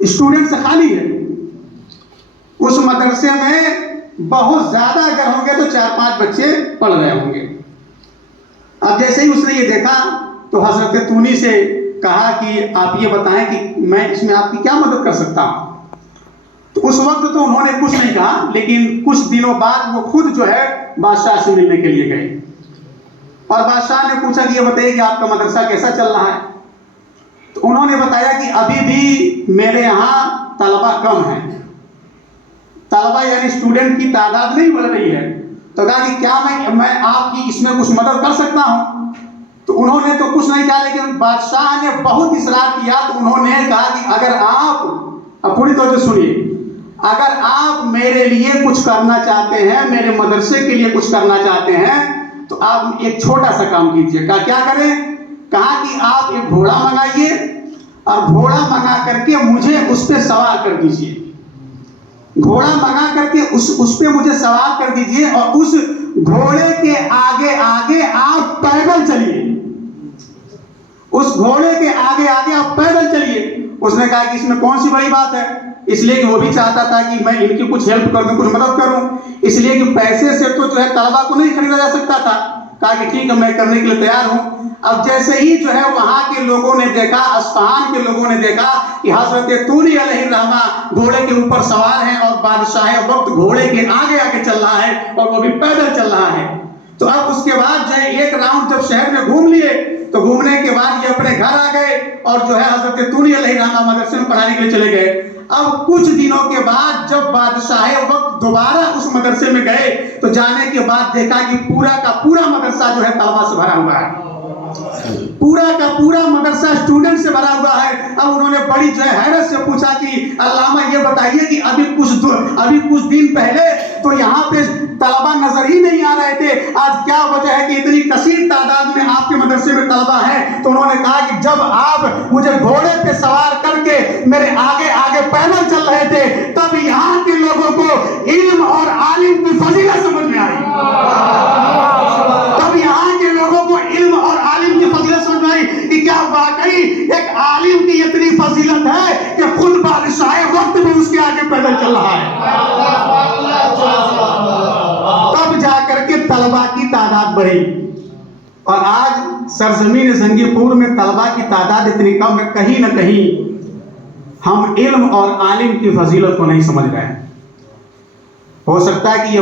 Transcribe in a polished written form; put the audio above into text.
Students खाली है। उस मदरसे में बहुत ज्यादा अगर होंगे तो 4-5 बच्चे पढ़ रहे होंगे। अब जैसे ही उसने ये देखा तो हजरत तूनी से कहा कि आप ये बताएं कि मैं इसमें आपकी क्या मदद कर सकता हूं। तो उस वक्त तो उन्होंने कुछ नहीं कहा, लेकिन कुछ दिनों बाद वो खुद जो है बादशाह से मिलने के लिए गए और बादशाह ने पूछा कि ये बताइए कि आपका मदरसा कैसा चल रहा है। तो उन्होंने बताया कि अभी भी मेरे यहाँ तलबा कम है, तलबा यानी स्टूडेंट की तादाद नहीं बढ़ रही है। तो कहा कि क्या मैं आपकी इसमें कुछ मदद कर सकता हूं। तो उन्होंने तो कुछ नहीं कहा, लेकिन बादशाह ने बहुत इसरार किया। तो उन्होंने कहा कि अगर आप, अब पूरी तौर से सुनिए, अगर आप मेरे लिए कुछ करना चाहते हैं, मेरे मदरसे के लिए कुछ करना चाहते हैं, तो आप एक छोटा सा काम कीजिए। कहा क्या करें? कहा कि आप एक घोड़ा मंगाइए और घोड़ा मंगा करके मुझे उस पर सवार कर दीजिए। घोड़ा मंगा करके उस पे मुझे सवार कर दीजिए और उस घोड़े के आगे आगे आप पैदल चलिए। उस घोड़े के आगे आगे आप पैदल चलिए। उसने कहा कि इसमें कौन सी बड़ी बात है, इसलिए कि वो भी चाहता था कि मैं इनकी कुछ हेल्प कर दूं, कुछ मदद करूं, इसलिए कि पैसे से तो जो है तलबा को नहीं खरीदा जा सकता था। कहा कि ठीक है, मैं करने के लिए तैयार हूं। अब जैसे ही जो है वहां के लोगों ने देखा, अस्फहान के लोगों ने देखा कि हजरत तूनी अलैहिर्रहमा घोड़े के ऊपर सवार हैं और बादशाह वक्त घोड़े के आगे आगे चल रहा है और वो भी पैदल चल रहा है। तो अब उसके बाद जो है एक राउंड जब शहर में घूम लिए, तो घूमने के बाद ये अपने घर आ गए और जो है हजरत तूनी अलैहिर्रहमा मदरसे में पढ़ाने के लिए चले गए। अब कुछ दिनों के बाद जब बादशाह वक्त दोबारा उस मदरसे में गए, तो जाने के बाद देखा कि पूरा का पूरा मदरसा जो है तलबा से भरा हुआ है, पूरा का पूरा मदरसा स्टूडेंट से भरा हुआ है। अब उन्होंने बड़ी जो है हैरत से पूछा कि अल्लामा ये बताइए कि अभी कुछ दिन पहले तो यहाँ पे तलबा नजर ही नहीं आ रहे थे, आज क्या वजह है कि इतनी कसीर तादाद में आपके मदरसे में तलबा है। तो उन्होंने कहा कि जब आप मुझे घोड़े पे सवार करके मेरे आगे आगे पैदल चल रहे थे, तब यहाँ के लोगों को इल्म और आलिम की फजीलत समझ में आई। तब यहाँ के लोगों को इल्म और आलिम की फजीलत समझ में आई कि क्या वाकई एक आलिम की इतनी फजीलत है कि खुद बादशाह वक्त भी उसके आगे पैदल चल रहा है। तब जाकर के तलबा की तादाद बढ़ी और आज सरजमीन जंगीपुर में तलबा की तादाद इतनी कम है, कहीं ना कहीं हम इल्म और आलिम की फजीलत को नहीं समझ रहे हैं। हो सकता है कि